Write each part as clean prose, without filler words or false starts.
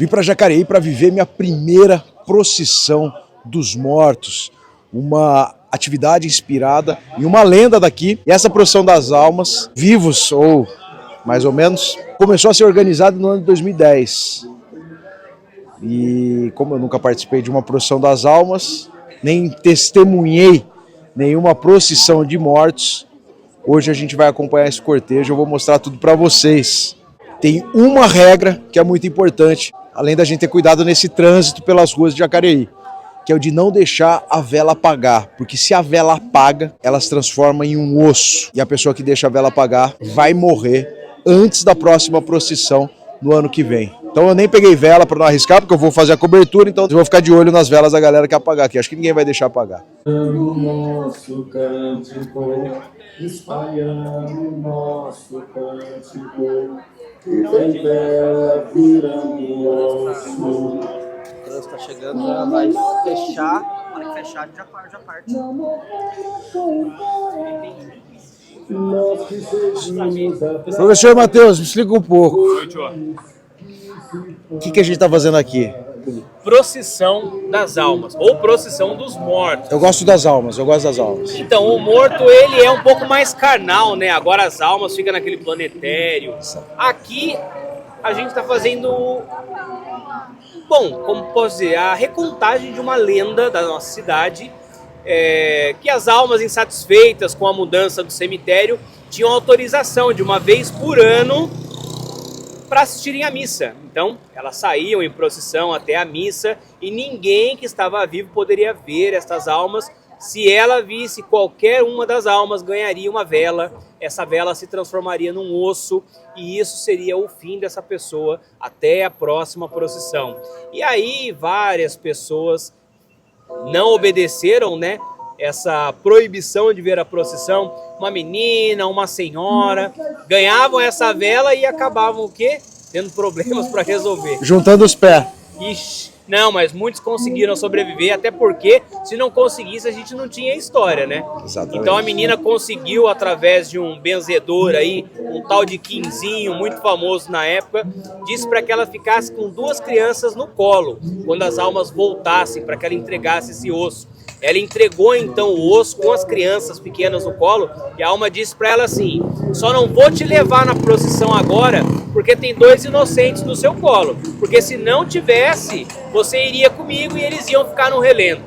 Vim para Jacareí para viver minha primeira procissão dos mortos, uma atividade inspirada em uma lenda daqui. E essa procissão das almas, vivos ou mais ou menos, começou a ser organizada no ano de 2010. E como eu nunca participei de uma procissão das almas, nem testemunhei nenhuma procissão de mortos, hoje a gente vai acompanhar esse cortejo, eu vou mostrar tudo para vocês. Tem uma regra que é muito importante, além da gente ter cuidado nesse trânsito pelas ruas de Jacareí, que é o de não deixar a vela apagar, porque se a vela apaga, ela se transforma em um osso, e a pessoa que deixa a vela apagar vai morrer antes da próxima procissão no ano que vem. Então eu nem peguei vela para não arriscar, porque eu vou fazer a cobertura, então eu vou ficar de olho nas velas da galera que apagar aqui. Acho que ninguém vai deixar apagar. O nosso cântico, espalhando o nosso cântico, e tem vela virando osso. O trânsito tá chegando, já vai fechar. Na hora que fechar, já parte. Professor Matheus, me explica um pouco. O que a gente está fazendo aqui? Procissão das almas, ou procissão dos mortos. Eu gosto das almas, eu gosto das almas. Então, o morto, ele é um pouco mais carnal, né? Agora as almas ficam naquele plano etéreo. Aqui, a gente está fazendo, bom, como posso dizer, a recontagem de uma lenda da nossa cidade, que as almas insatisfeitas com a mudança do cemitério tinham autorização de uma vez por ano para assistirem à missa. Então, elas saíam em procissão até a missa e ninguém que estava vivo poderia ver estas almas. Se ela visse qualquer uma das almas, ganharia uma vela. Essa vela se transformaria num osso e isso seria o fim dessa pessoa até a próxima procissão. E aí várias pessoas não obedeceram, né, essa proibição de ver a procissão. Uma menina, uma senhora, ganhavam essa vela e acabavam o quê? Tendo problemas para resolver. Juntando os pés. Ixi, não, mas muitos conseguiram sobreviver, até porque se não conseguisse a gente não tinha história, né? Exatamente. Então a menina conseguiu, através de um benzedor aí, um tal de Quinzinho, muito famoso na época, disse para que ela ficasse com 2 crianças no colo, quando as almas voltassem, para que ela entregasse esse osso. Ela entregou então o osso com as crianças pequenas no colo e a alma disse para ela assim: só não vou te levar na procissão agora porque tem 2 inocentes no seu colo, porque se não tivesse, você iria comigo e eles iam ficar no relento.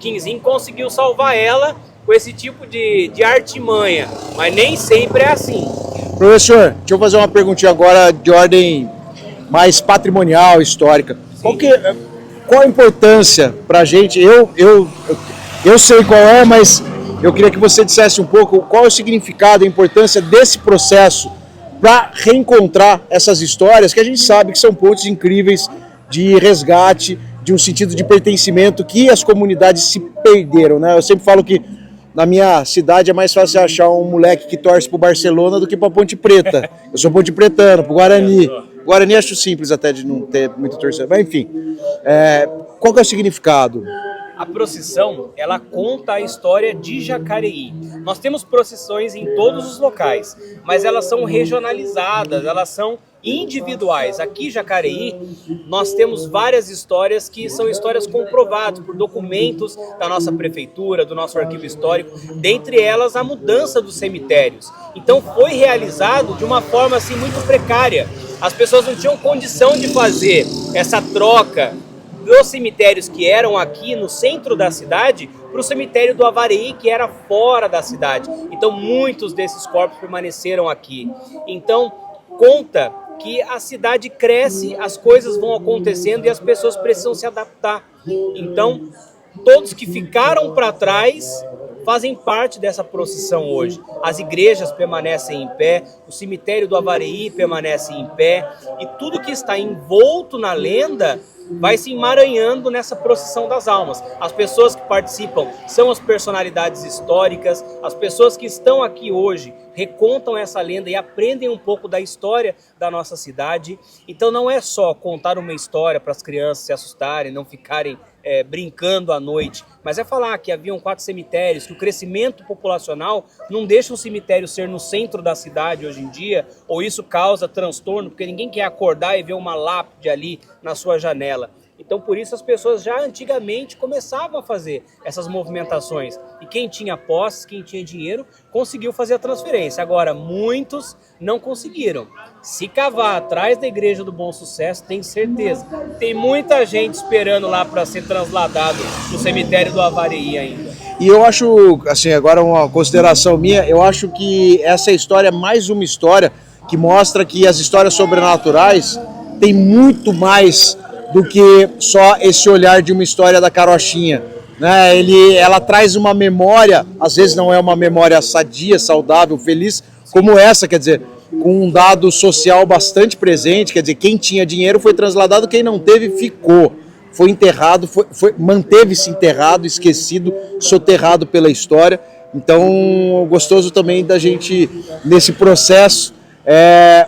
Quinzinho conseguiu salvar ela com esse tipo de artimanha, mas nem sempre é assim. Professor, deixa eu fazer uma perguntinha agora de ordem mais patrimonial, histórica. Qual a importância para a gente? Eu sei qual é, mas eu queria que você dissesse um pouco qual é o significado, a importância desse processo para reencontrar essas histórias que a gente sabe que são pontos incríveis de resgate, de um sentido de pertencimento que as comunidades se perderam, né? Eu sempre falo que na minha cidade é mais fácil achar um moleque que torce pro Barcelona do que pra Ponte Preta. Eu sou ponte pretano, pro Guarani. Guarani acho simples até de não ter muita torcida, mas enfim. Qual que é o significado? A procissão, ela conta a história de Jacareí. Nós temos procissões em todos os locais, mas elas são regionalizadas, elas são individuais. Aqui em Jacareí, nós temos várias histórias que são histórias comprovadas por documentos da nossa prefeitura, do nosso arquivo histórico, dentre elas a mudança dos cemitérios. Então foi realizado de uma forma assim muito precária. As pessoas não tinham condição de fazer essa troca dos cemitérios que eram aqui no centro da cidade para o cemitério do Avareí, que era fora da cidade. Então muitos desses corpos permaneceram aqui. Então conta que a cidade cresce, as coisas vão acontecendo e as pessoas precisam se adaptar. Então todos que ficaram para trás fazem parte dessa procissão hoje. As igrejas permanecem em pé, o cemitério do Avareí permanece em pé e tudo que está envolto na lenda vai se emaranhando nessa procissão das almas. As pessoas que participam são as personalidades históricas, as pessoas que estão aqui hoje recontam essa lenda e aprendem um pouco da história da nossa cidade. Então não é só contar uma história para as crianças se assustarem, não ficarem brincando à noite, mas é falar que haviam 4 cemitérios, que o crescimento populacional não deixa um cemitério ser no centro da cidade hoje em dia, ou isso causa transtorno, porque ninguém quer acordar e ver uma lápide ali na sua janela. Então, por isso, as pessoas já antigamente começavam a fazer essas movimentações. E quem tinha posses, quem tinha dinheiro, conseguiu fazer a transferência. Agora, muitos não conseguiram. Se cavar atrás da Igreja do Bom Sucesso, tenho certeza. Tem muita gente esperando lá para ser transladado no cemitério do Avareí ainda. E eu acho, assim, agora uma consideração minha, eu acho que essa história é mais uma história que mostra que as histórias sobrenaturais têm muito mais do que só esse olhar de uma história da carochinha, né? Ela traz uma memória, às vezes não é uma memória sadia, saudável, feliz, como essa, quer dizer, com um dado social bastante presente, quer dizer, quem tinha dinheiro foi trasladado, quem não teve ficou, foi enterrado, manteve-se enterrado, esquecido, soterrado pela história. Então, gostoso também da gente, nesse processo,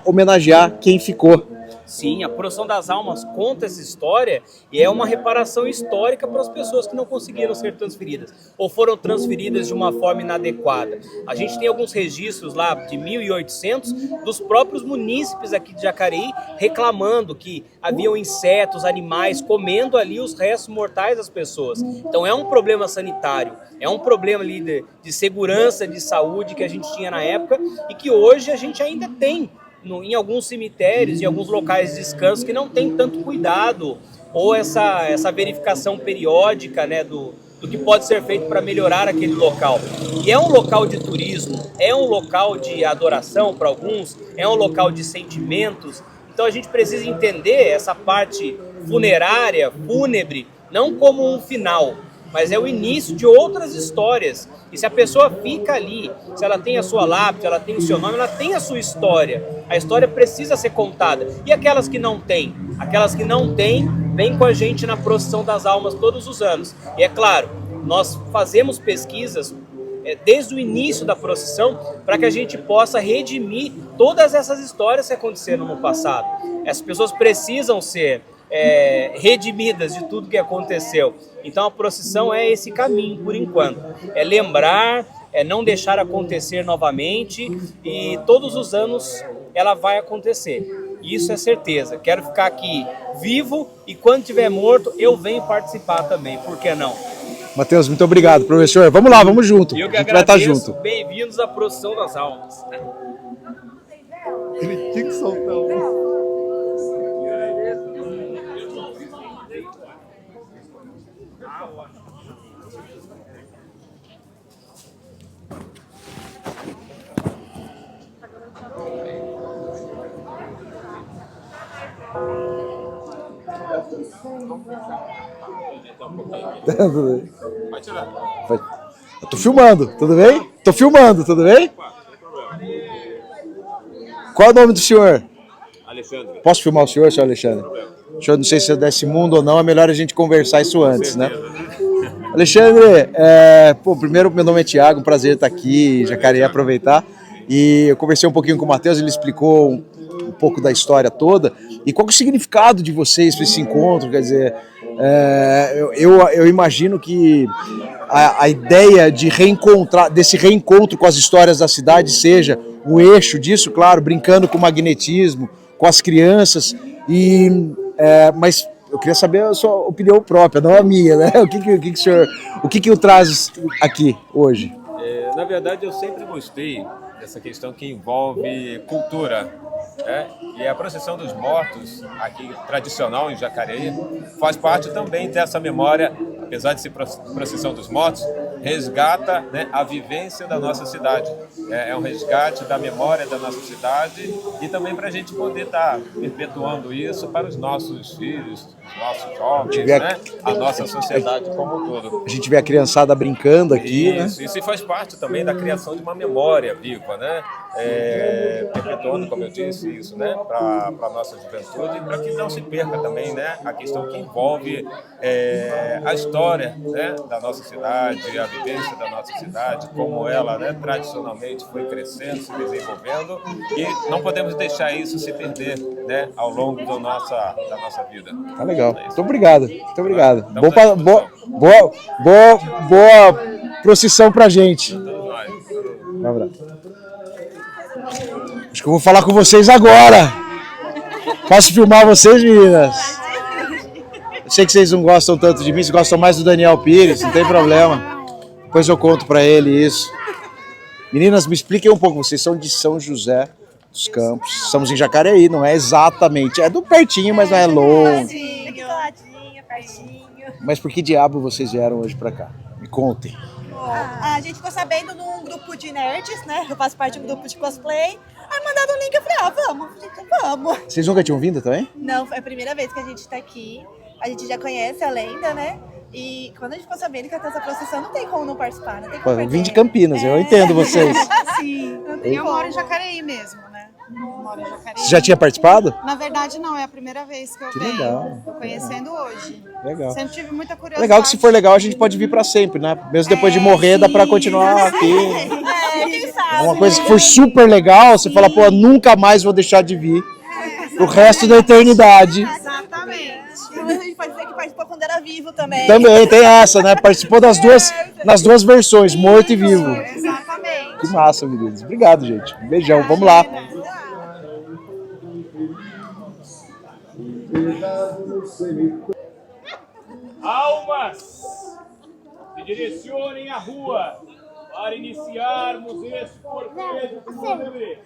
homenagear quem ficou. Sim, a Procissão das Almas conta essa história e é uma reparação histórica para as pessoas que não conseguiram ser transferidas ou foram transferidas de uma forma inadequada. A gente tem alguns registros lá de 1800 dos próprios munícipes aqui de Jacareí reclamando que haviam insetos, animais comendo ali os restos mortais das pessoas. Então é um problema sanitário, é um problema ali de segurança, de saúde que a gente tinha na época e que hoje a gente ainda tem. Em alguns cemitérios, em alguns locais de descanso que não tem tanto cuidado ou essa verificação periódica, né, do que pode ser feito para melhorar aquele local. E é um local de turismo, é um local de adoração para alguns, é um local de sentimentos. Então a gente precisa entender essa parte funerária, fúnebre, não como um final, mas é o início de outras histórias. E se a pessoa fica ali, se ela tem a sua lápide, ela tem o seu nome, ela tem a sua história. A história precisa ser contada. E aquelas que não têm? Aquelas que não têm, vêm com a gente na Procissão das Almas todos os anos. E é claro, nós fazemos pesquisas desde o início da procissão para que a gente possa redimir todas essas histórias que aconteceram no passado. Essas pessoas precisam ser redimidas de tudo que aconteceu. Então a procissão é esse caminho por enquanto, é lembrar, é não deixar acontecer novamente e todos os anos ela vai acontecer, isso é certeza. Quero ficar aqui vivo e quando estiver morto eu venho participar também, por que não? Matheus, muito obrigado, professor. Vamos lá, vamos junto. Eu que a gente vai estar agradeço, junto. bem-vindos à Procissão das Almas. Critique soltão. Eu tô filmando, tudo bem? Tô filmando, tudo bem? Qual é o nome do senhor? Alexandre. Posso filmar o senhor Alexandre? O senhor, não sei se é desse mundo ou não, é melhor a gente conversar isso antes, né? Alexandre, primeiro, meu nome é Thiago, um prazer estar aqui, Jacareí, aproveitar. E eu conversei um pouquinho com o Matheus, ele explicou um pouco da história toda. E qual é o significado de vocês para esse encontro? Quer dizer, eu imagino que a ideia de desse reencontro com as histórias da cidade seja o eixo disso, claro, brincando com o magnetismo, com as crianças. Mas eu queria saber a sua opinião própria, não a minha, né? O que o traz aqui hoje? Na verdade, eu sempre gostei dessa questão que envolve cultura, né? E a procissão dos mortos, aqui tradicional em Jacareí, faz parte também dessa memória, apesar de ser procissão dos mortos, resgata, né, a vivência da nossa cidade. É um resgate da memória da nossa cidade e também para a gente poder estar perpetuando isso para os nossos filhos, os nossos jovens, né? A nossa sociedade como um todo. A gente vê a criançada brincando aqui, isso faz parte também da criação de uma memória viva, né? perpetuando, como eu disse, isso, né, para a nossa juventude, para que não se perca também, né, a questão que envolve a história, né, da nossa cidade, a vivência da nossa cidade, como ela, né, tradicionalmente foi crescendo, se desenvolvendo, e não podemos deixar isso se perder, né, ao longo da nossa vida. Tá legal. Muito obrigado. Muito obrigado. Estamos à Boa procissão pra gente. Um abraço. Acho que eu vou falar com vocês agora. Posso filmar vocês, meninas? Eu sei que vocês não gostam tanto de mim, vocês gostam mais do Daniel Pires, não tem problema. Depois eu conto pra ele isso. Meninas, me expliquem um pouco. Vocês são de São José dos Campos. Estamos em Jacareí, não é exatamente. É do pertinho, mas não é longe. Pertinho. Mas por que diabo vocês vieram hoje pra cá? Me contem. A gente ficou sabendo num grupo de nerds, né? Eu faço parte de um grupo de cosplay. Aí mandaram o link, eu falei, vamos, gente, vamos. Vocês nunca tinham vindo também? Não, é a primeira vez que a gente tá aqui. A gente já conhece a lenda, né? E quando a gente ficou sabendo que ia ter essa procissão, não tem como não participar, não tem como Eu vim de Campinas, eu entendo vocês. Sim, não tem Eu como. moro em Jacareí mesmo, né? Moro em Jacareí. Você já tinha participado? Na verdade, não, é a primeira vez que eu Que venho. legal. Tô conhecendo hoje. Legal. Sempre tive muita curiosidade. Legal que se for legal a gente pode vir pra sempre, né? Mesmo depois de morrer dá pra continuar aqui. Quem sabe? Uma coisa que for super legal, você fala, pô, nunca mais vou deixar de vir. O resto da eternidade. Exatamente. A gente pode dizer que participou quando era vivo também. Também tem essa, né? Participou nas duas versões, morto e vivo. Exatamente. Que massa, meninos. Obrigado, gente. Um beijão, vamos lá. Almas, se direcionem à rua para iniciarmos esse cortejo fúnebre.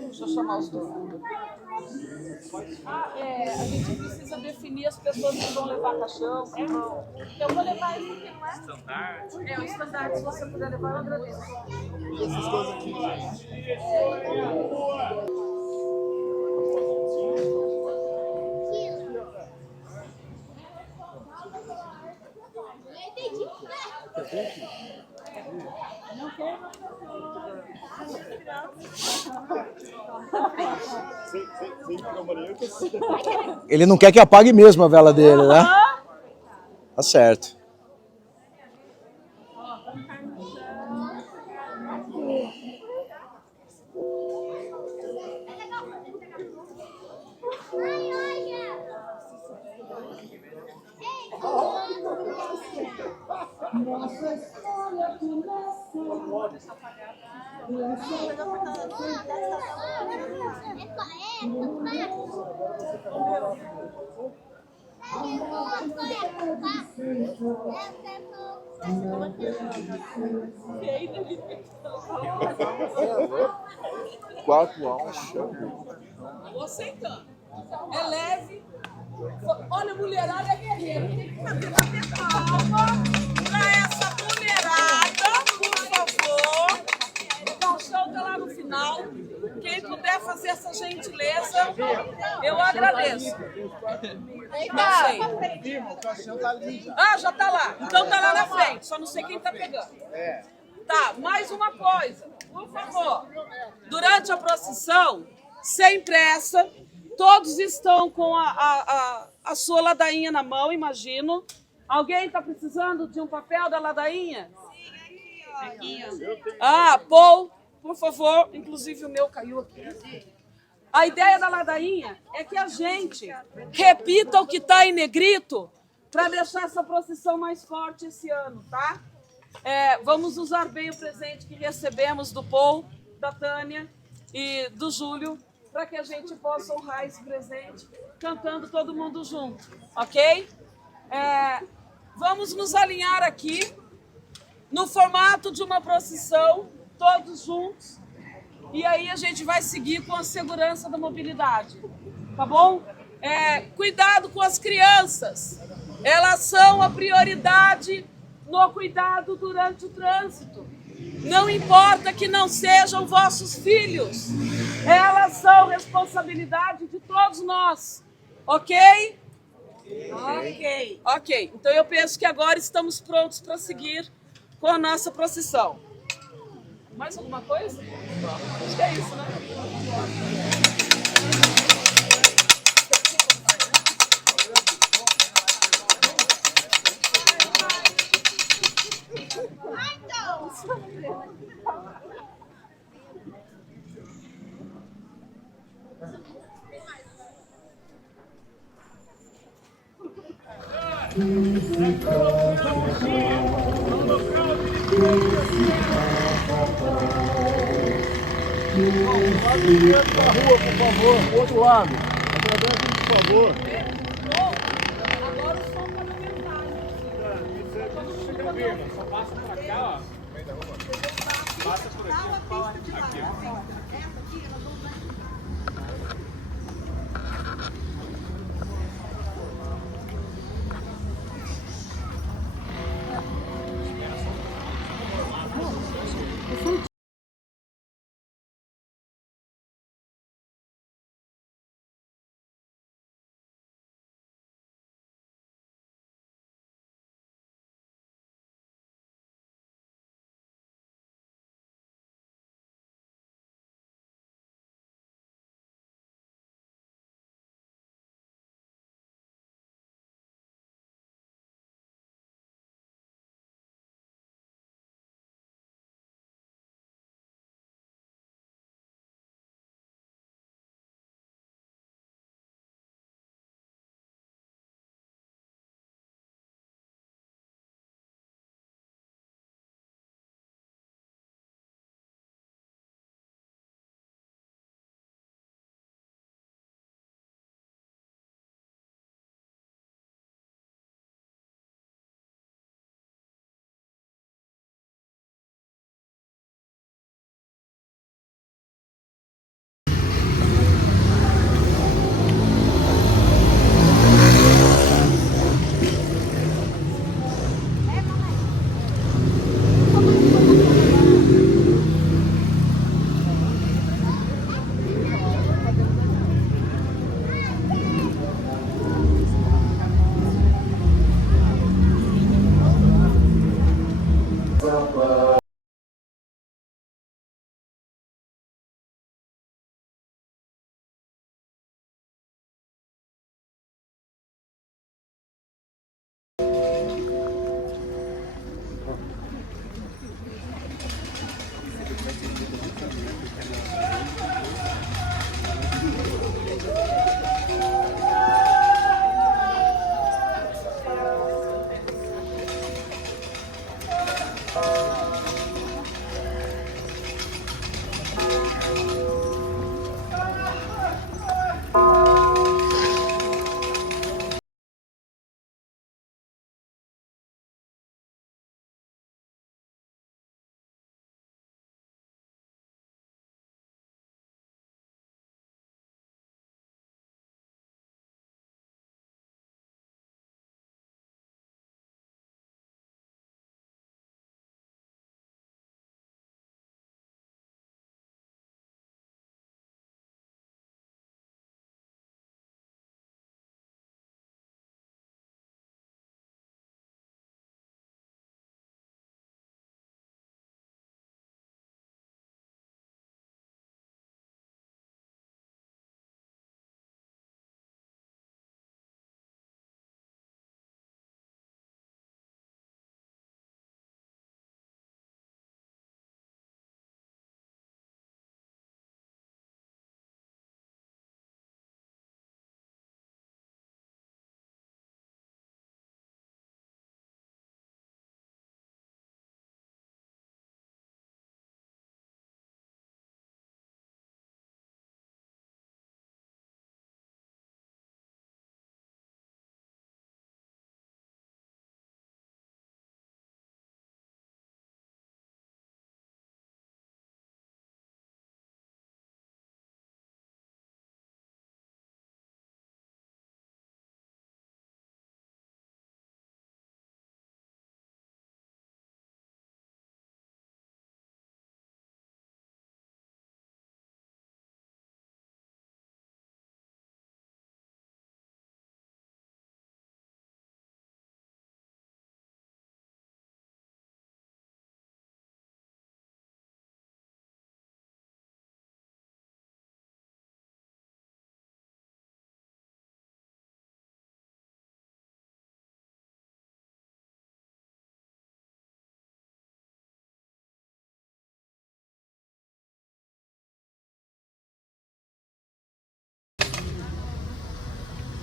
Deixa eu chamar os dois. A gente precisa definir as pessoas que vão levar caixão. Eu vou levar isso aqui, não é? Estandarte. O estandarte, se você puder levar, eu agradeço. Esses dois aqui, gente. Se direcionem à rua. Ele não quer que apague mesmo a vela dele, né? Tá certo. Vou aceitando. É leve. Olha, mulherada é guerreira. Tem que bater palma pra essa mulherada, por favor. O calção tá lá no final. Quem puder fazer essa gentileza, eu agradeço. Não sei. Ah, já tá lá. Então tá lá na frente. Só não sei quem tá pegando. Tá, mais uma coisa. Por favor. Durante a procissão, sem pressa, todos estão com a sua ladainha na mão, imagino. Alguém está precisando de um papel da ladainha? Sim, aqui, ó. Paul, por favor. Inclusive o meu caiu aqui. A ideia da ladainha é que a gente repita o que está em negrito para deixar essa procissão mais forte esse ano, tá? Vamos usar bem o presente que recebemos do Paul, da Tânia e do Júlio, para que a gente possa honrar esse presente cantando todo mundo junto, ok? Vamos nos alinhar aqui no formato de uma procissão, todos juntos, e aí a gente vai seguir com a segurança da mobilidade, tá bom? Cuidado com as crianças, elas são a prioridade no cuidado durante o trânsito. Não importa que não sejam vossos filhos, elas são responsabilidade de todos nós, ok? Ok, então eu penso que agora estamos prontos para seguir com a nossa procissão. Mais alguma coisa? Acho que é isso, né? Na rua, por favor, outro lado. Através, por favor. Agora o som tá na metade. Fica firme, só passa pra cá, ó. Passa por aqui. Aqui, ó.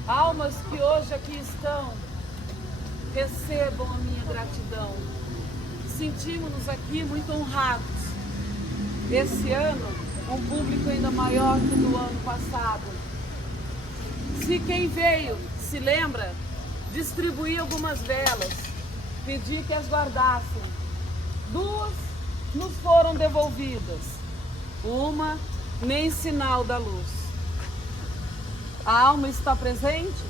Almas que hoje aqui estão, recebam a minha gratidão. Sentimos-nos aqui muito honrados. Esse ano, um público ainda maior que do ano passado. Se quem veio se lembra, distribuí algumas velas, pedi que as guardassem. 2 nos foram devolvidas, uma nem sinal da luz. A alma está presente?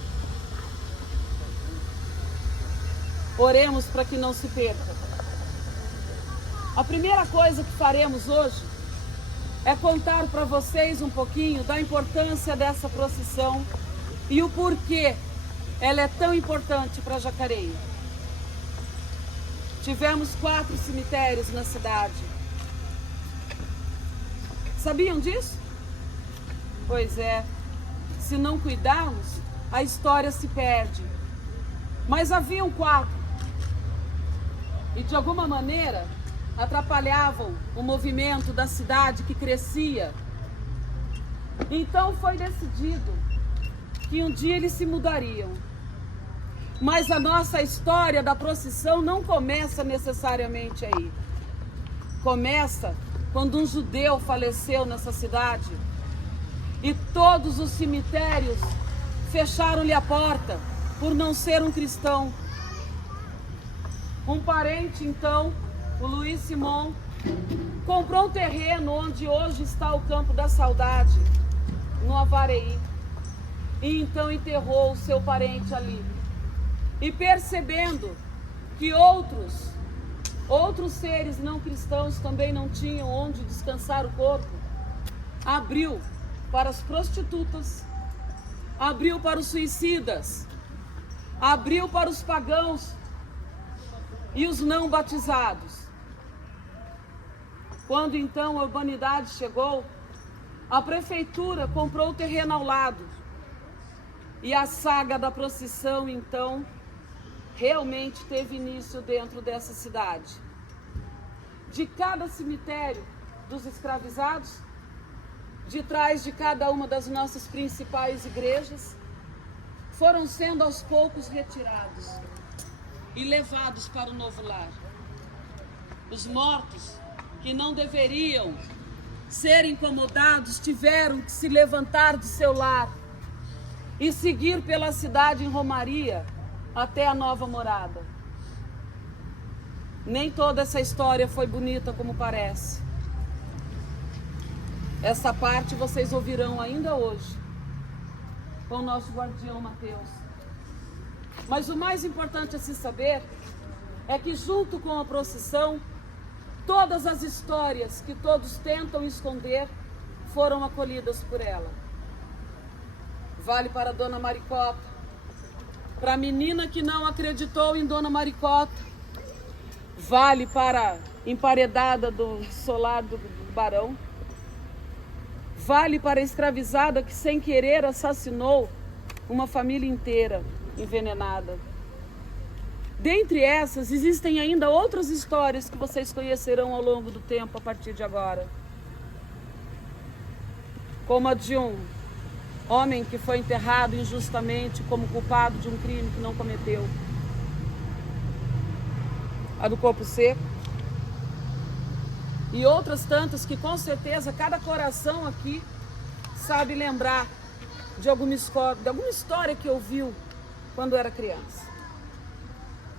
Oremos para que não se perca. A primeira coisa que faremos hoje é contar para vocês um pouquinho da importância dessa procissão e o porquê ela é tão importante para Jacareí. Tivemos 4 cemitérios na cidade. Sabiam disso? Pois é, se não cuidarmos, a história se perde. Mas haviam 4. E de alguma maneira atrapalhavam o movimento da cidade que crescia. Então foi decidido que um dia eles se mudariam. Mas a nossa história da procissão não começa necessariamente aí. Começa quando um judeu faleceu nessa cidade e todos os cemitérios fecharam-lhe a porta por não ser um cristão. Um parente, então, o Luiz Simon, comprou um terreno onde hoje está o Campo da Saudade, no Avareí, e então enterrou o seu parente ali. E percebendo que outros seres não cristãos também não tinham onde descansar o corpo, abriu para as prostitutas, abriu para os suicidas, abriu para os pagãos e os não batizados. Quando então a urbanidade chegou, a prefeitura comprou o terreno ao lado. E a saga da procissão, então, realmente teve início dentro dessa cidade. De cada cemitério dos escravizados, de trás de cada uma das nossas principais igrejas, foram sendo aos poucos retirados e levados para o novo lar. Os mortos, que não deveriam ser incomodados, tiveram que se levantar de seu lar e seguir pela cidade em romaria até a nova morada. Nem toda essa história foi bonita como parece. Essa parte vocês ouvirão ainda hoje com o nosso guardião Mateus. Mas o mais importante a se saber é que junto com a procissão, todas as histórias que todos tentam esconder foram acolhidas por ela. Vale para Dona Maricota, para a menina que não acreditou em Dona Maricota, vale para a emparedada do solar do Barão, vale para a escravizada que sem querer assassinou uma família inteira envenenada. Dentre essas, existem ainda outras histórias que vocês conhecerão ao longo do tempo a partir de agora. Como a de um homem que foi enterrado injustamente como culpado de um crime que não cometeu. A do corpo seco. E outras tantas que com certeza cada coração aqui sabe lembrar de alguma história que ouviu quando era criança.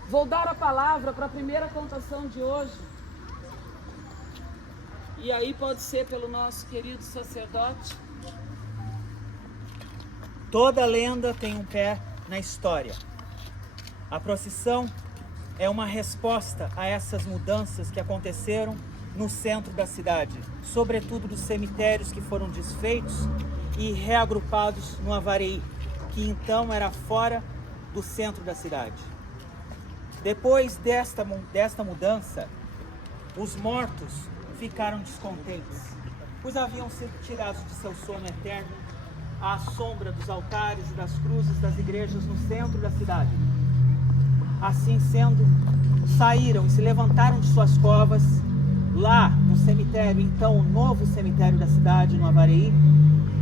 Vou dar a palavra para a primeira contação de hoje. E aí pode ser pelo nosso querido sacerdote. Toda lenda tem um pé na história. A procissão é uma resposta a essas mudanças que aconteceram no centro da cidade, sobretudo dos cemitérios que foram desfeitos e reagrupados no Avareí, que então era fora do centro da cidade. Depois desta mudança, os mortos ficaram descontentes, pois haviam sido tirados de seu sono eterno à sombra dos altares e das cruzes das igrejas no centro da cidade. Assim sendo, saíram e se levantaram de suas covas, lá no cemitério, então o novo cemitério da cidade, no Avareí,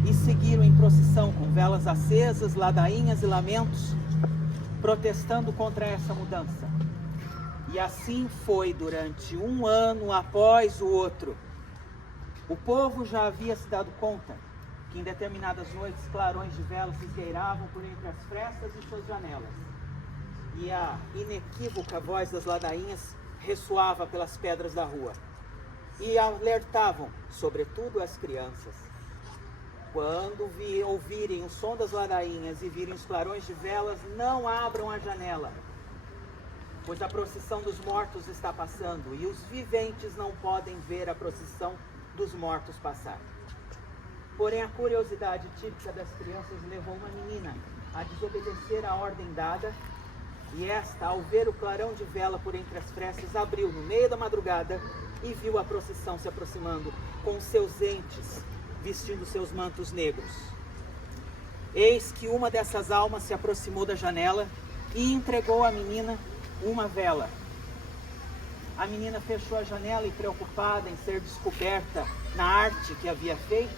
e seguiram em procissão com velas acesas, ladainhas e lamentos, protestando contra essa mudança. E assim foi durante um ano após o outro. O povo já havia se dado conta que em determinadas noites clarões de velas se esgueiravam por entre as frestas de suas janelas. E a inequívoca voz das ladainhas ressoava pelas pedras da rua. E alertavam, sobretudo as crianças. Quando ouvirem o som das ladainhas e virem os clarões de velas, não abram a janela, pois a procissão dos mortos está passando e os viventes não podem ver a procissão dos mortos passar. Porém, a curiosidade típica das crianças levou uma menina a desobedecer a ordem dada, e esta, ao ver o clarão de vela por entre as frestas, abriu no meio da madrugada e viu a procissão se aproximando com seus entes, vestindo seus mantos negros. Eis que uma dessas almas se aproximou da janela e entregou à menina uma vela. A menina fechou a janela e, preocupada em ser descoberta na arte que havia feito,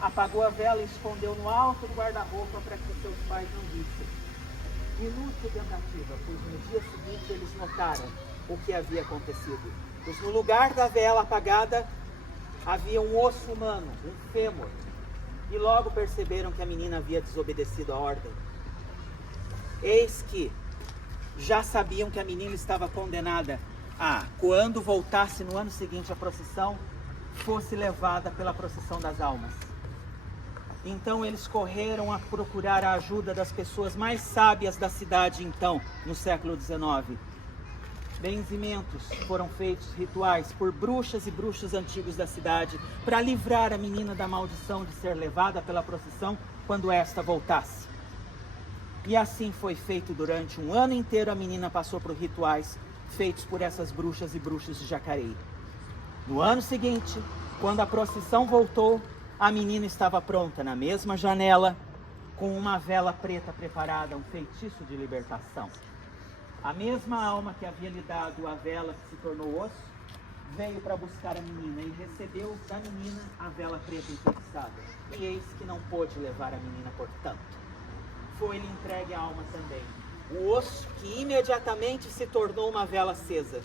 apagou a vela e escondeu no alto do guarda-roupa para que seus pais não vissem. Inútil tentativa, pois no dia seguinte eles notaram o que havia acontecido. Pois no lugar da vela apagada havia um osso humano, um fêmur, e logo perceberam que a menina havia desobedecido a ordem. Eis que já sabiam que a menina estava condenada a, quando voltasse no ano seguinte à procissão, fosse levada pela procissão das almas. Então eles correram a procurar a ajuda das pessoas mais sábias da cidade, então, no século XIX. Benzimentos foram feitos rituais por bruxas e bruxos antigos da cidade para livrar a menina da maldição de ser levada pela procissão quando esta voltasse. E assim foi feito durante um ano inteiro. A menina passou por rituais feitos por essas bruxas e bruxos de Jacareí. No ano seguinte, quando a procissão voltou, a menina estava pronta na mesma janela, com uma vela preta preparada, um feitiço de libertação. A mesma alma que havia lhe dado a vela que se tornou osso, veio para buscar a menina e recebeu da menina a vela preta enfeitiçada. E eis que não pôde levar a menina, portanto. Foi-lhe entregue a alma também, o osso que imediatamente se tornou uma vela acesa.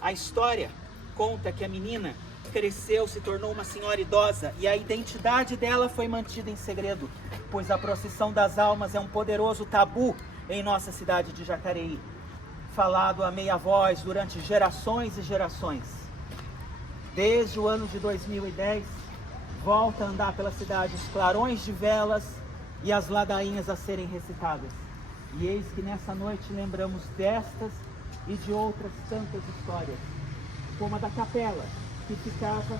A história conta que a menina cresceu, se tornou uma senhora idosa e a identidade dela foi mantida em segredo, pois a procissão das almas é um poderoso tabu em nossa cidade de Jacareí, falado a meia voz durante gerações e gerações. Desde o ano de 2010, volta a andar pela cidade os clarões de velas e as ladainhas a serem recitadas. E eis que nessa noite lembramos destas e de outras tantas histórias, como a da capela, que ficava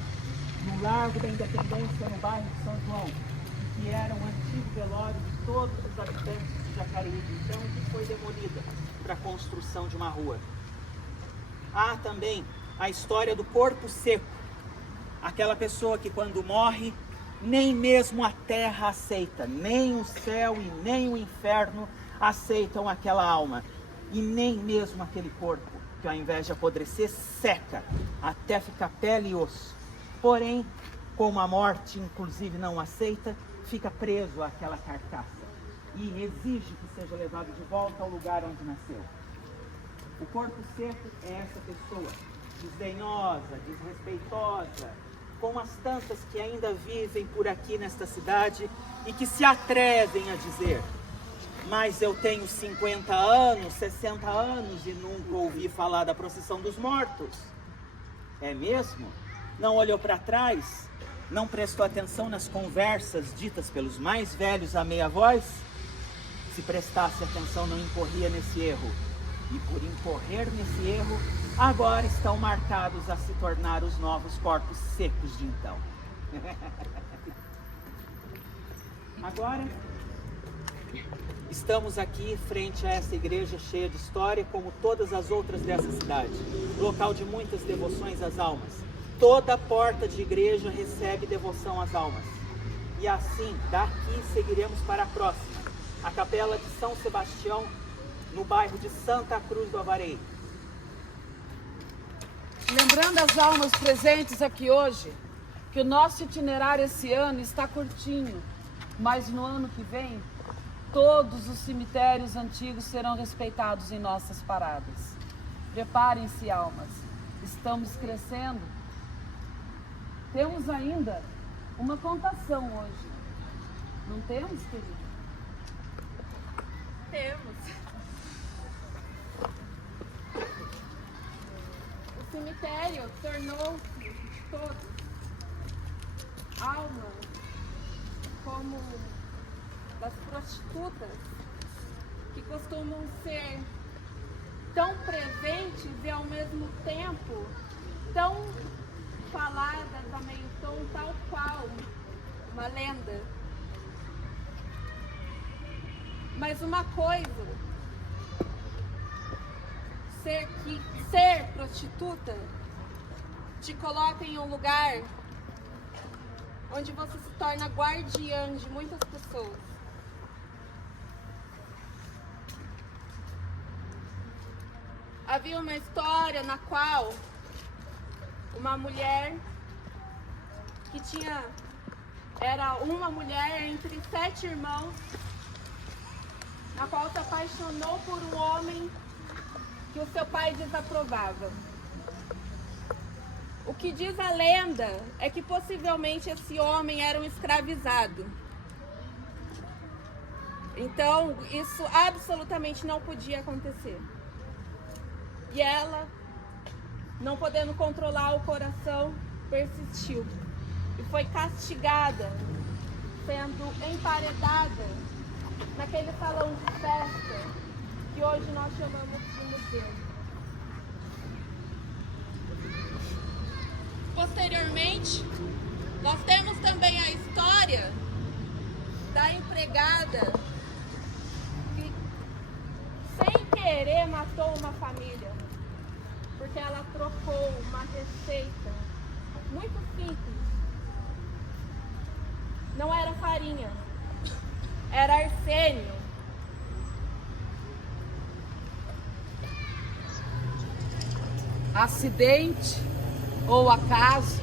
no Largo da Independência, no bairro de São João, que era um antigo velório de todos os habitantes de Jacareí, então, que foi demolida para a construção de uma rua. Há também a história do corpo seco, aquela pessoa que quando morre, nem mesmo a terra aceita, nem o céu e nem o inferno aceitam aquela alma, e nem mesmo aquele corpo, que ao invés de apodrecer, seca, até ficar pele e osso. Porém, como a morte inclusive não aceita, fica preso àquela carcaça e exige que seja levado de volta ao lugar onde nasceu. O corpo seco é essa pessoa, desdenhosa, desrespeitosa, como as tantas que ainda vivem por aqui nesta cidade e que se atrevem a dizer: mas eu tenho 50 anos, 60 anos e nunca ouvi falar da procissão dos mortos. É mesmo? Não olhou para trás? Não prestou atenção nas conversas ditas pelos mais velhos à meia voz? Se prestasse atenção, não incorria nesse erro. E por incorrer nesse erro, agora estão marcados a se tornar os novos corpos secos de então. Agora, estamos aqui frente a essa igreja cheia de história, como todas as outras dessa cidade. Local de muitas devoções às almas. Toda porta de igreja recebe devoção às almas. E assim, daqui seguiremos para a próxima, a Capela de São Sebastião, no bairro de Santa Cruz do Avarei. Lembrando as almas presentes aqui hoje, que o nosso itinerário esse ano está curtinho, mas no ano que vem, todos os cemitérios antigos serão respeitados em nossas paradas. Preparem-se, almas. Estamos crescendo. Temos ainda uma contação hoje. Não temos, querido? Temos. O cemitério tornou-se de todos almas como das prostitutas, que costumam ser tão presentes e ao mesmo tempo tão faladas a meio tom, tal qual uma lenda. Mas uma coisa, ser prostituta te coloca em um lugar onde você se torna guardiã de muitas pessoas. Havia uma história na qual uma mulher era uma mulher entre 7 irmãos, na qual se apaixonou por um homem que o seu pai desaprovava. O que diz a lenda é que possivelmente esse homem era um escravizado. Então, isso absolutamente não podia acontecer. E ela, não podendo controlar o coração, persistiu. E foi castigada, sendo emparedada naquele salão de festa que hoje nós chamamos de museu. Posteriormente, nós temos também a história da empregada que, sem querer, matou uma família, porque ela trocou uma receita muito simples. Não era farinha, era arsênio. Acidente ou acaso,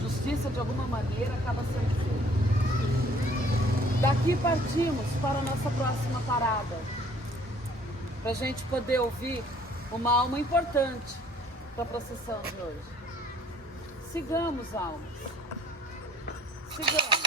justiça de alguma maneira acaba sendo feita. Daqui partimos para a nossa próxima parada, para a gente poder ouvir uma alma importante para a procissão de hoje. Sigamos, almas. Sigamos.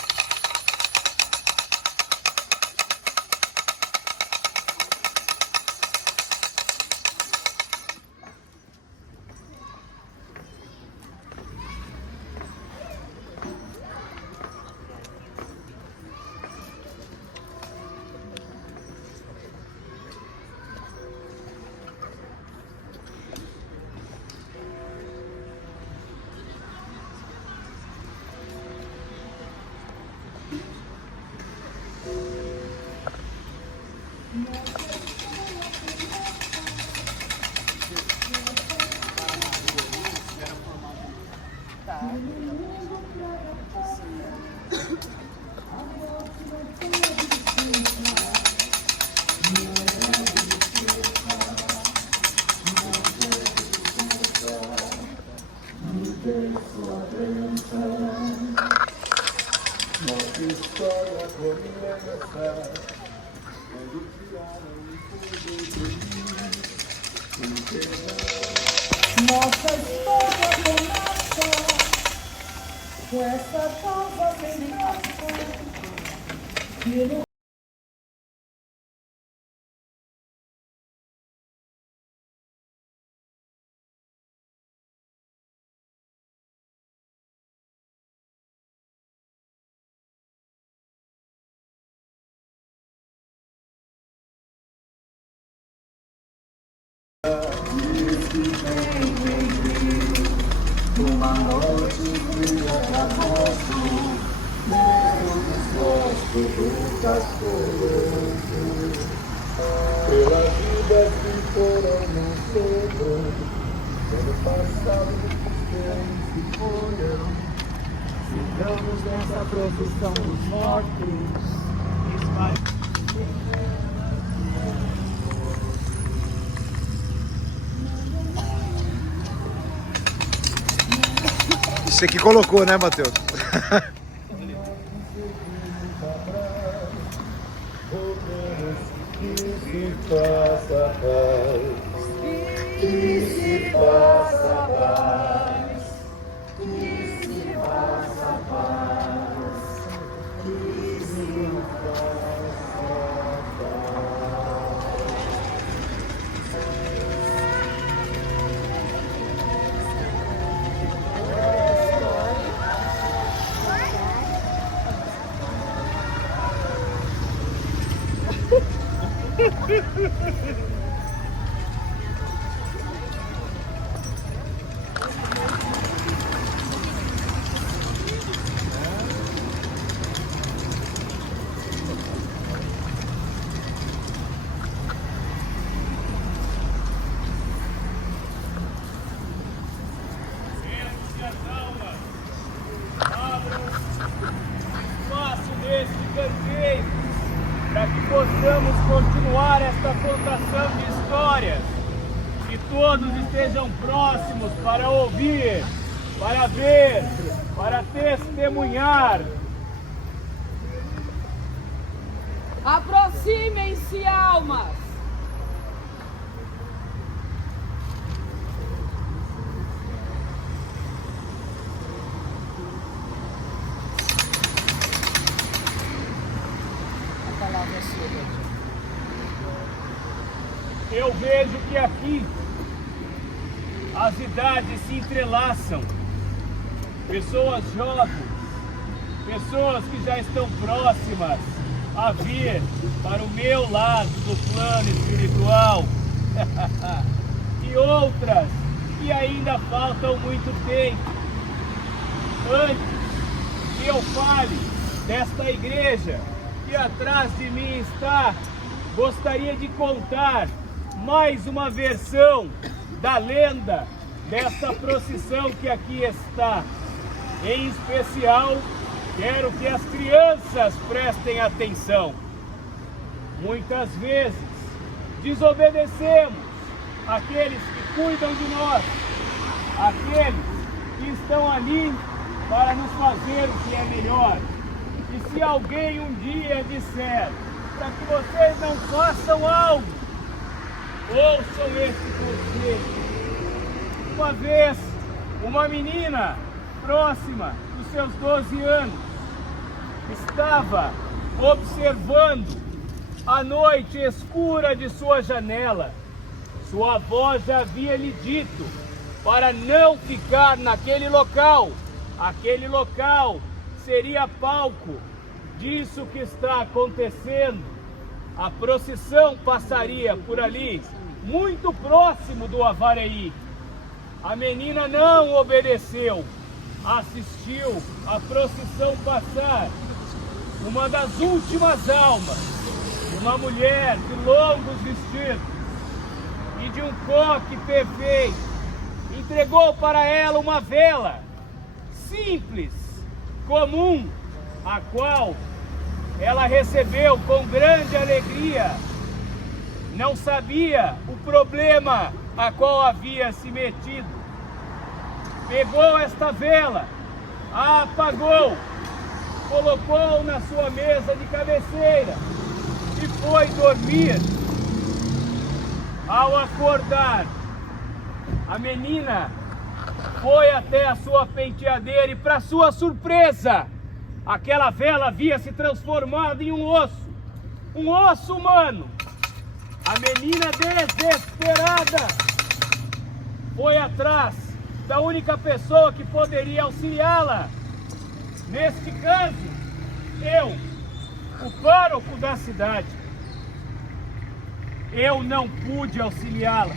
Nossa história começa quando criaram um poder de mim. Nossa história começa com essa causa sem graça que no uma noite fria de agosto, mesmo desgosto do cascolanto, pelas vidas que foram nos levando, pelo passado que se foram. Sigamos nessa profissão dos mortos. Você que colocou, né, Matheus? Que se faça paz, que se faça paz, que se faça paz, que se faça Espaço neste canteiro para que possamos continuar esta contação de histórias, que todos estejam próximos para ouvir, para ver, para testemunhar. Aproximem-se, almas. Eu vejo que aqui as idades se entrelaçam. Pessoas jovens, pessoas que já estão próximas a vir para o meu lado do plano espiritual. E outras que ainda faltam muito tempo. Antes que eu fale desta igreja que atrás de mim está, gostaria de contar mais uma versão da lenda desta procissão que aqui está. Em especial, quero que as crianças prestem atenção. Muitas vezes desobedecemos aqueles que cuidam de nós, aqueles que estão ali para nos fazer o que é melhor. E se alguém um dia disser para que vocês não façam algo, ouçam esse conselho. Uma vez, uma menina próxima dos seus 12 anos estava observando a noite escura de sua janela. Sua avó já havia lhe dito para não ficar naquele local. Aquele local seria palco disso que está acontecendo. A procissão passaria por ali, muito próximo do Avareí. A menina não obedeceu, assistiu a procissão passar. Uma das últimas almas, uma mulher de longos vestidos e de um coque perfeito, entregou para ela uma vela simples, comum, a qual ela recebeu com grande alegria. Não sabia o problema a qual havia se metido. Pegou esta vela, a apagou, colocou na sua mesa de cabeceira e foi dormir. Ao acordar, a menina foi até a sua penteadeira e, para sua surpresa, aquela vela havia se transformado em um osso humano. A menina, desesperada, foi atrás da única pessoa que poderia auxiliá-la. Neste caso, eu, o pároco da cidade. Eu não pude auxiliá-la.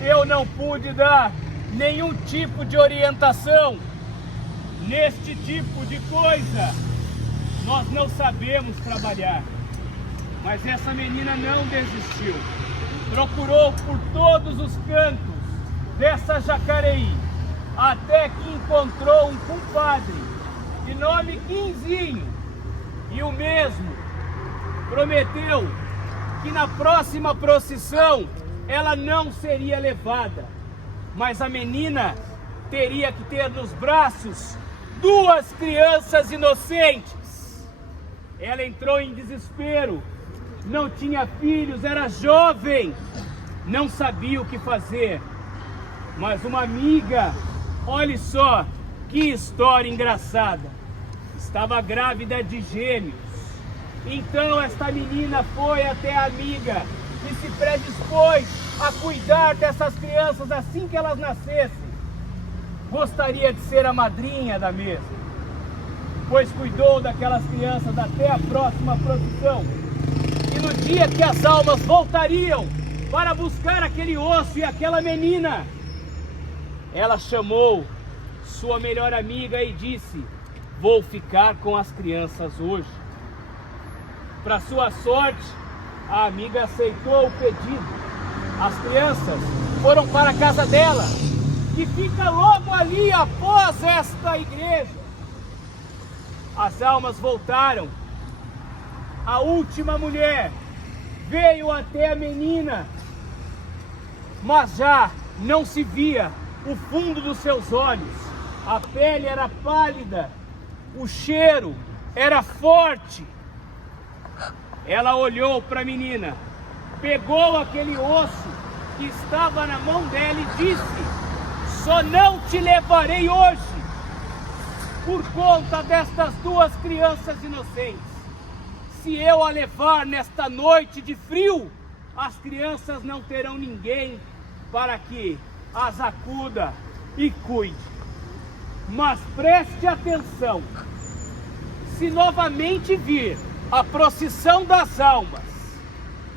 Eu não pude dar nenhum tipo de orientação. Neste tipo de coisa, nós não sabemos trabalhar. Mas essa menina não desistiu. Procurou por todos os cantos dessa Jacareí, até que encontrou um compadre de nome Quinzinho. E o mesmo prometeu que na próxima procissão ela não seria levada. Mas a menina teria que ter nos braços 2 crianças inocentes. Ela entrou em desespero, não tinha filhos, era jovem, não sabia o que fazer. Mas uma amiga, olhe só que história engraçada, estava grávida de gêmeos. Então esta menina foi até a amiga e se predispôs a cuidar dessas crianças assim que elas nascessem. Gostaria de ser a madrinha da mesa, pois cuidou daquelas crianças até a próxima procissão. E no dia que as almas voltariam para buscar aquele osso e aquela menina, ela chamou sua melhor amiga e disse: vou ficar com as crianças hoje. Para sua sorte, a amiga aceitou o pedido. As crianças foram para a casa dela, que fica logo ali após esta igreja. As almas voltaram. A última mulher veio até a menina, mas já não se via o fundo dos seus olhos. A pele era pálida, o cheiro era forte. Ela olhou para a menina, pegou aquele osso que estava na mão dela e disse: só não te levarei hoje por conta destas 2 crianças inocentes. Se eu a levar nesta noite de frio, as crianças não terão ninguém para que as acuda e cuide. Mas preste atenção, se novamente vir a procissão das almas,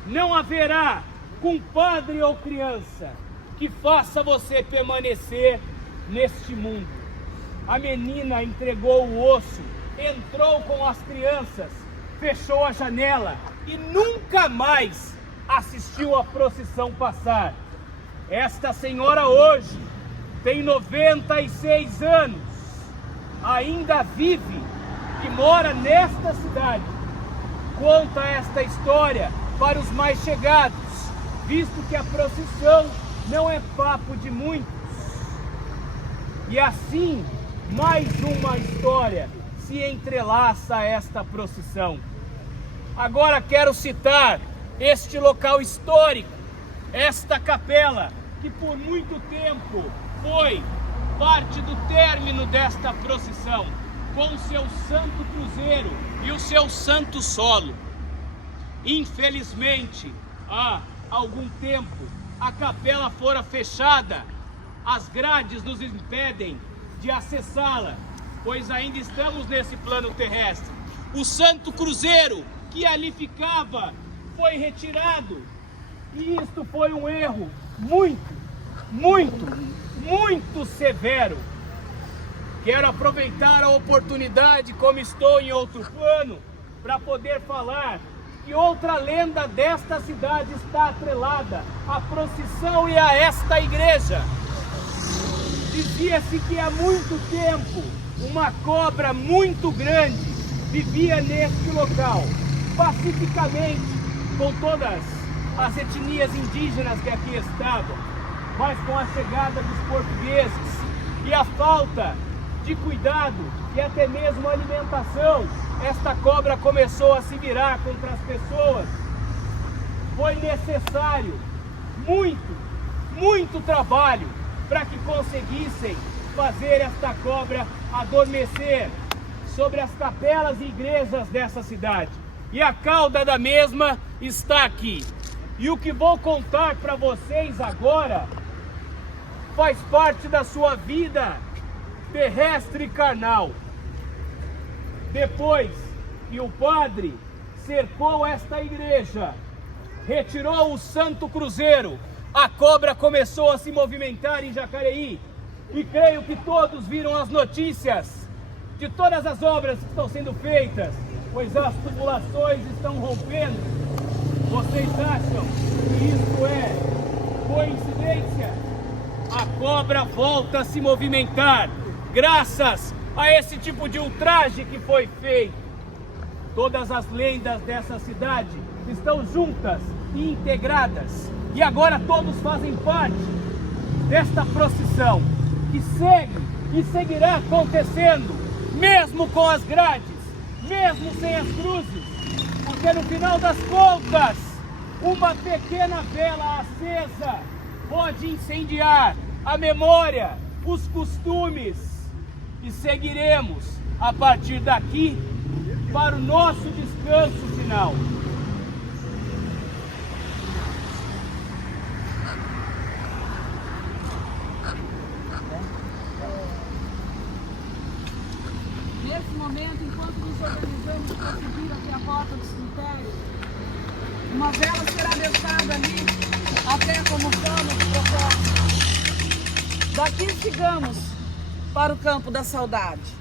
não haverá compadre ou criança que faça você permanecer neste mundo. A menina entregou o osso, entrou com as crianças, fechou a janela e nunca mais assistiu a procissão passar. Esta senhora hoje tem 96 anos, ainda vive e mora nesta cidade. Conta esta história para os mais chegados, visto que a procissão não é papo de muitos. E assim, mais uma história se entrelaça a esta procissão. Agora quero citar este local histórico, esta capela, que por muito tempo foi parte do término desta procissão, com o seu santo cruzeiro e o seu santo solo. Infelizmente, há algum tempo, a capela fora fechada, as grades nos impedem de acessá-la, pois ainda estamos nesse plano terrestre. O santo cruzeiro que ali ficava foi retirado, e isto foi um erro muito severo. Quero aproveitar a oportunidade, como estou em outro plano, para poder falar que outra lenda desta cidade está atrelada à procissão e a esta igreja. Dizia-se que há muito tempo uma cobra muito grande vivia neste local, pacificamente, com todas as etnias indígenas que aqui estavam. Mas com a chegada dos portugueses e a falta de cuidado e até mesmo alimentação, esta cobra começou a se virar contra as pessoas. Foi necessário muito trabalho para que conseguissem fazer esta cobra adormecer sobre as capelas e igrejas dessa cidade. E a cauda da mesma está aqui. E o que vou contar para vocês agora faz parte da sua vida terrestre e carnal. Depois que o padre cercou esta igreja, retirou o santo cruzeiro, a cobra começou a se movimentar em Jacareí. E creio que todos viram as notícias de todas as obras que estão sendo feitas, pois as tubulações estão rompendo. Vocês acham que isso é coincidência? A cobra volta a se movimentar graças a esse tipo de ultraje que foi feito. Todas as lendas dessa cidade estão juntas e integradas, e agora todos fazem parte desta procissão que segue e seguirá acontecendo, mesmo com as grades, mesmo sem as cruzes, porque no final das contas, uma pequena vela acesa pode incendiar a memória, os costumes, e seguiremos a partir daqui para o nosso descanso final. Nesse momento, enquanto nos organizamos para subir até a porta do cemitério, uma vela será deixada ali, até como forma de propósito. Daqui sigamos para o campo da saudade.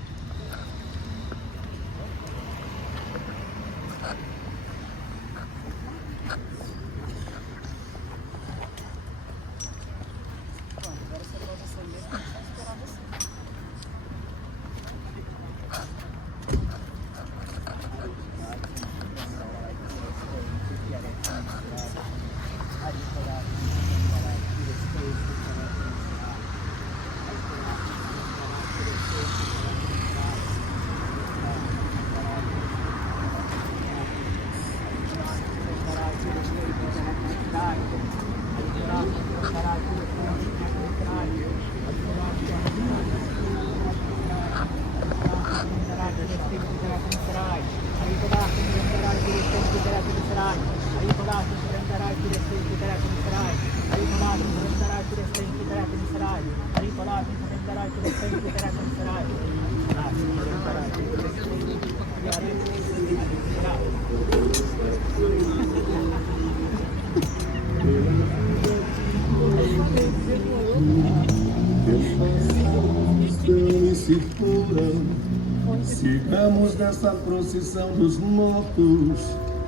Sigamos nessa procissão dos mortos,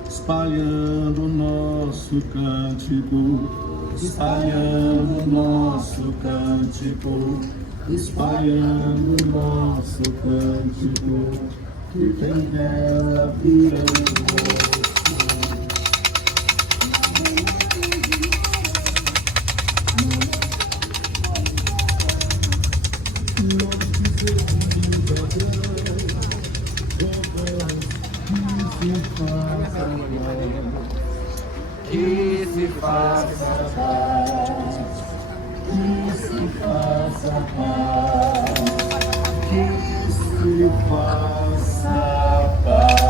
espalhando o nosso cântico, espalhando o nosso cântico, espalhando o nosso cântico, que quem dera vira o rosto. Que se faça paz, Que se faça paz, que se faça paz.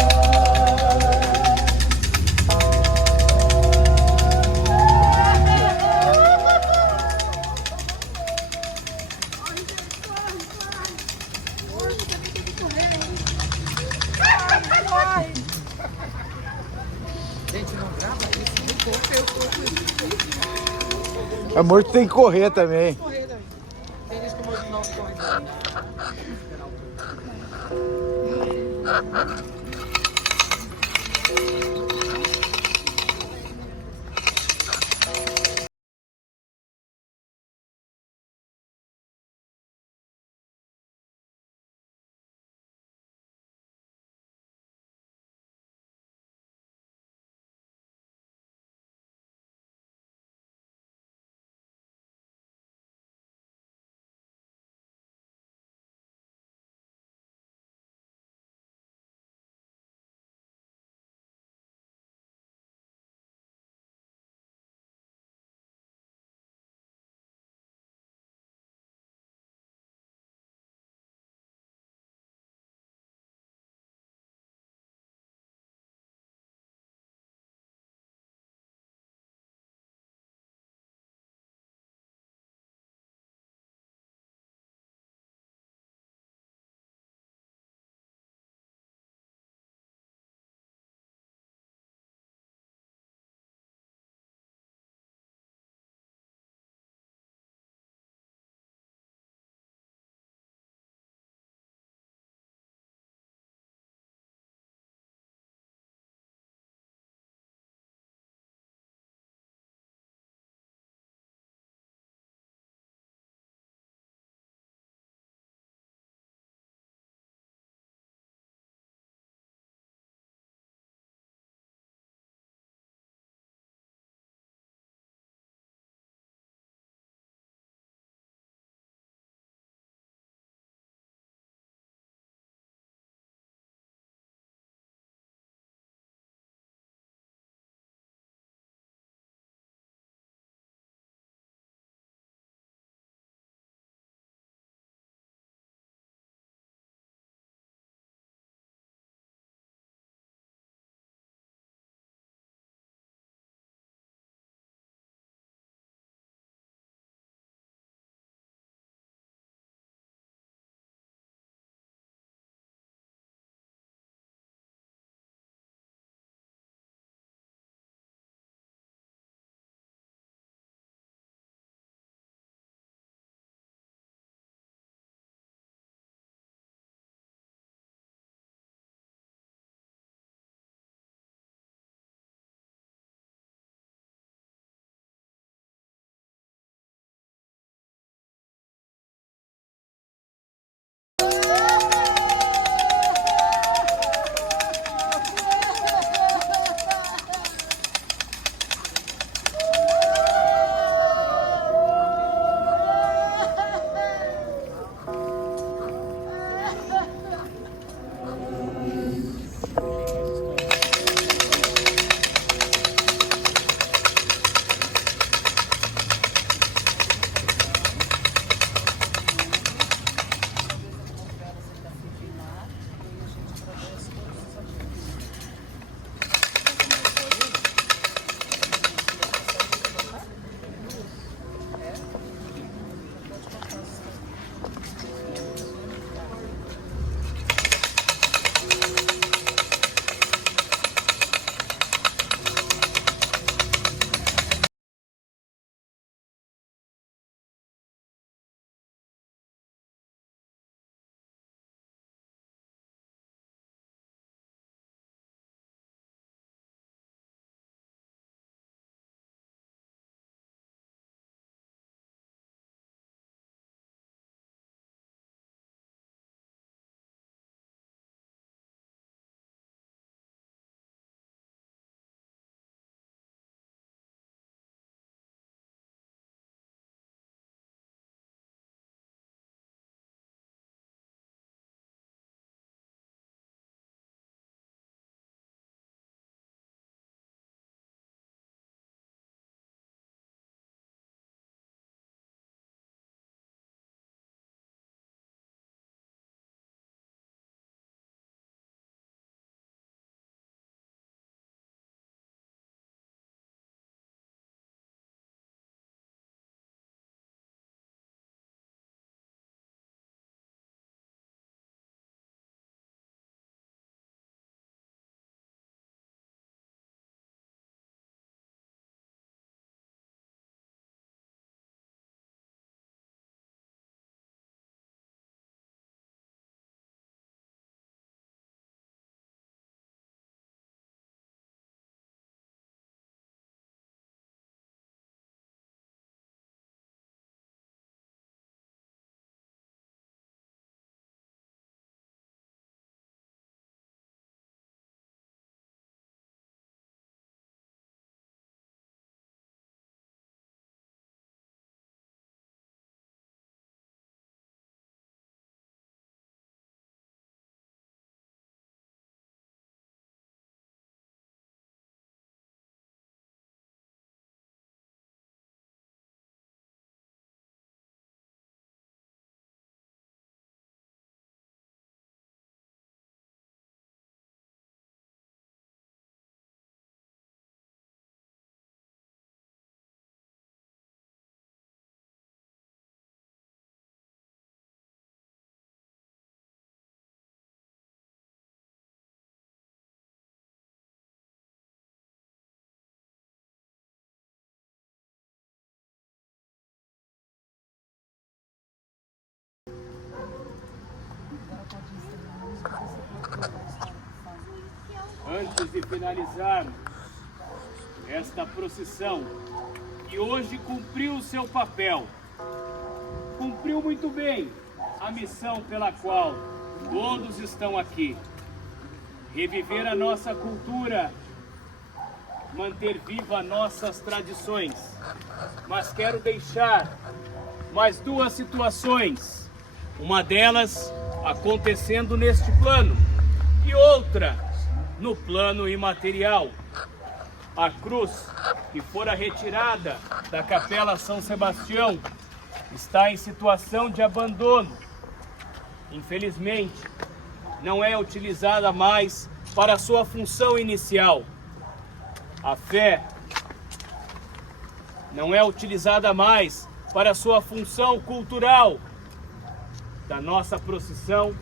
Gente, não grava isso, não corre, eu tô com isso. A morte tem que correr também. Correr também. Tem gente que o morto não corre também. Antes de finalizarmos esta procissão, que hoje cumpriu o seu papel, cumpriu muito bem a missão pela qual todos estão aqui: reviver a nossa cultura, manter viva nossas tradições. Mas quero deixar mais duas situações, uma delas acontecendo neste plano e outra no plano imaterial. A cruz que fora retirada da Capela São Sebastião está em situação de abandono. Infelizmente, não é utilizada mais para a sua função inicial. A fé não é utilizada mais para a sua função cultural da nossa procissão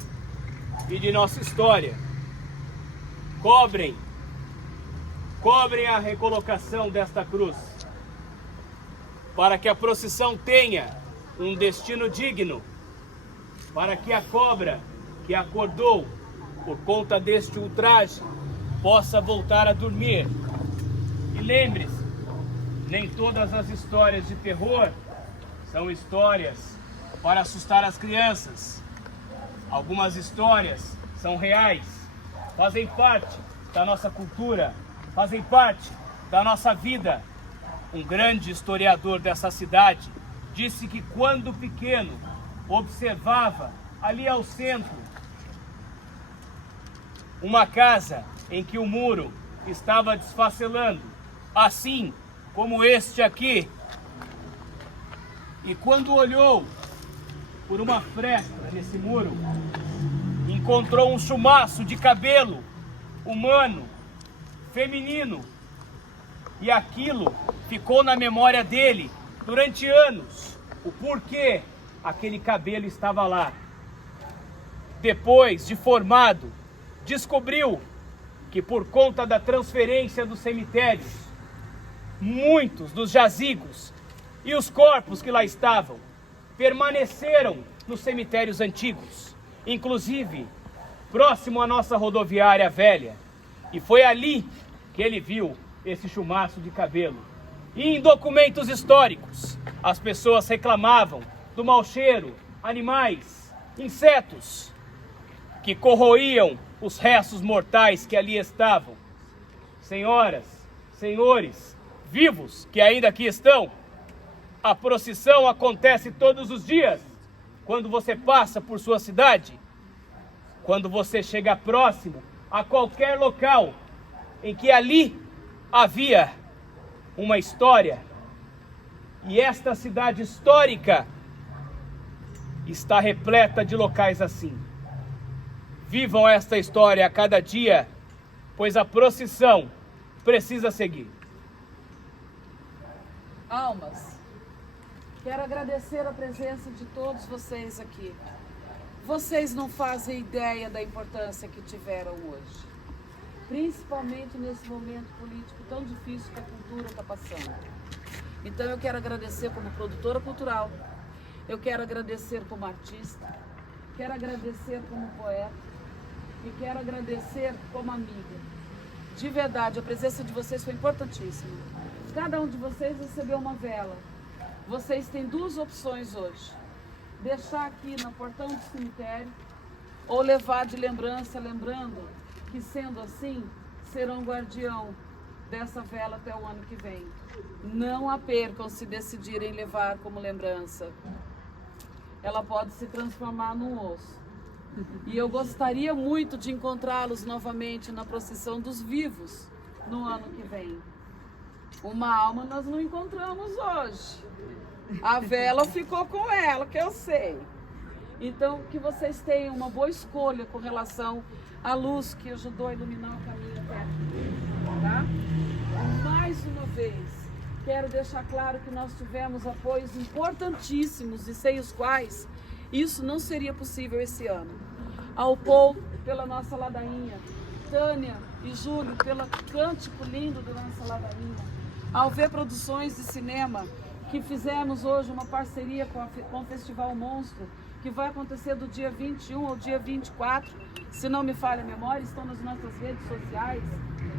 e de nossa história. Cobrem a recolocação desta cruz, para que a procissão tenha um destino digno, para que a cobra que acordou por conta deste ultraje possa voltar a dormir. E lembre-se, nem todas as histórias de terror são histórias para assustar as crianças. Algumas histórias são reais, fazem parte da nossa cultura, fazem parte da nossa vida. Um grande historiador dessa cidade disse que quando pequeno observava ali ao centro uma casa em que o muro estava desfacelando, assim como este aqui, e quando olhou por uma fresta nesse muro, encontrou um chumaço de cabelo humano, feminino, e aquilo ficou na memória dele durante anos, o porquê aquele cabelo estava lá. Depois de formado, descobriu que por conta da transferência dos cemitérios, muitos dos jazigos e os corpos que lá estavam permaneceram nos cemitérios antigos, inclusive próximo à nossa rodoviária velha. E foi ali que ele viu esse chumaço de cabelo. E em documentos históricos, as pessoas reclamavam do mau cheiro, animais, insetos que corroíam os restos mortais que ali estavam. Senhoras, senhores, vivos que ainda aqui estão, a procissão acontece todos os dias. Quando você passa por sua cidade, quando você chega próximo a qualquer local em que ali havia uma história, e esta cidade histórica está repleta de locais assim. Vivam esta história a cada dia, pois a procissão precisa seguir. Almas, quero agradecer a presença de todos vocês aqui. Vocês não fazem ideia da importância que tiveram hoje, principalmente nesse momento político tão difícil que a cultura está passando. Então eu quero agradecer como produtora cultural, eu quero agradecer como artista, quero agradecer como poeta e quero agradecer como amiga. De verdade, a presença de vocês foi importantíssima. Cada um de vocês recebeu uma vela. Vocês têm duas opções hoje: deixar aqui no portão do cemitério ou levar de lembrança, lembrando que, sendo assim, serão guardião dessa vela até o ano que vem. Não a percam se decidirem levar como lembrança. Ela pode se transformar num osso. E eu gostaria muito de encontrá-los novamente na procissão dos vivos no ano que vem. Uma alma nós não encontramos hoje. A vela ficou com ela, que eu sei. Então, que vocês tenham uma boa escolha com relação à luz que ajudou a iluminar o caminho até aqui, tá? Mais uma vez, quero deixar claro que nós tivemos apoios importantíssimos e sem os quais isso não seria possível esse ano. Ao Paul, pela nossa ladainha, Tânia e Júlio, pelo cântico lindo da nossa ladainha, ao V Produções de Cinema, que fizemos hoje uma parceria com o Festival Monstro, que vai acontecer do dia 21 ao dia 24, se não me falha a memória, estão nas nossas redes sociais.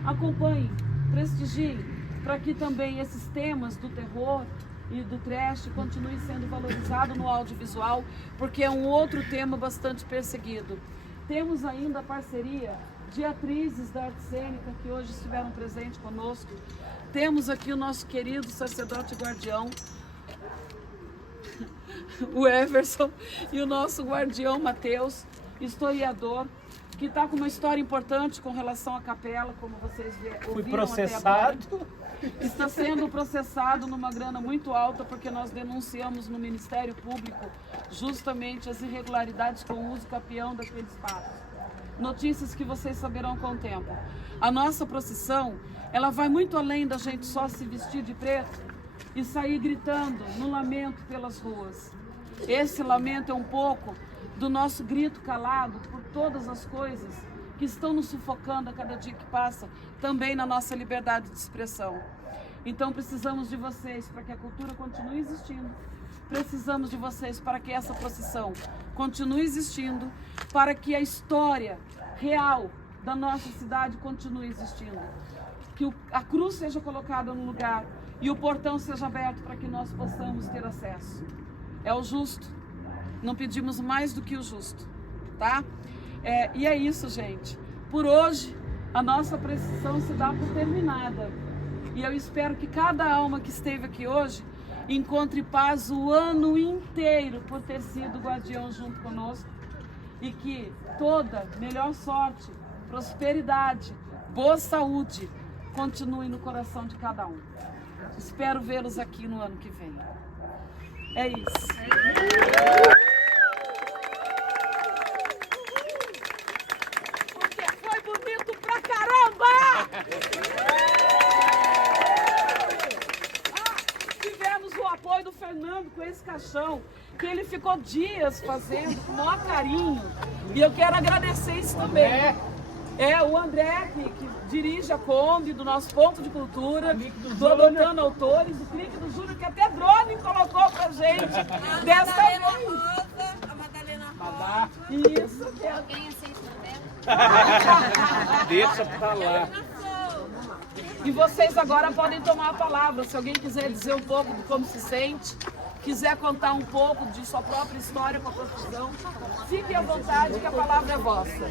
acompanhem, prestigiem, para que também esses temas do terror e do trash continuem sendo valorizados no audiovisual, porque é um outro tema bastante perseguido. Temos ainda a parceria de atrizes da arte cênica que hoje estiveram presentes conosco. Temos aqui o nosso querido sacerdote guardião, o Everson, e o nosso guardião Mateus, historiador, que está com uma história importante com relação à capela, como vocês ouviram. Fui processado. Até agora. Está sendo processado numa grana muito alta, porque nós denunciamos no Ministério Público justamente as irregularidades com o uso capião daquele espaço. Notícias que vocês saberão com o tempo. A nossa procissão, ela vai muito além da gente só se vestir de preto e sair gritando no lamento pelas ruas. Esse lamento é um pouco do nosso grito calado por todas as coisas que estão nos sufocando a cada dia que passa, também na nossa liberdade de expressão. Então precisamos de vocês para que a cultura continue existindo. Precisamos de vocês para que essa procissão continue existindo, para que a história real da nossa cidade continue existindo. Que a cruz seja colocada no lugar e o portão seja aberto para que nós possamos ter acesso. É o justo. Não pedimos mais do que o justo, tá? E é isso, gente. Por hoje, a nossa procissão se dá por terminada. E eu espero que cada alma que esteve aqui hoje encontre paz o ano inteiro por ter sido guardião junto conosco. E que toda melhor sorte, prosperidade, boa saúde continue no coração de cada um. Espero vê-los aqui no ano que vem. É isso. Porque foi bonito pra caramba! Tivemos o apoio do Fernando com esse caixão, que ele ficou dias fazendo com o maior carinho. E eu quero agradecer isso também. O André, que dirige a Kombi do nosso ponto de cultura, do Adotando Autores, o clique do Júnior, que até drone colocou pra gente. Desta vez. A Madalena Rosa. Isso. Alguém aceita o Deixa pra lá. E vocês agora podem tomar a palavra. Se alguém quiser dizer um pouco de como se sente, quiser contar um pouco de sua própria história com a profissão, fique à vontade que a palavra é vossa.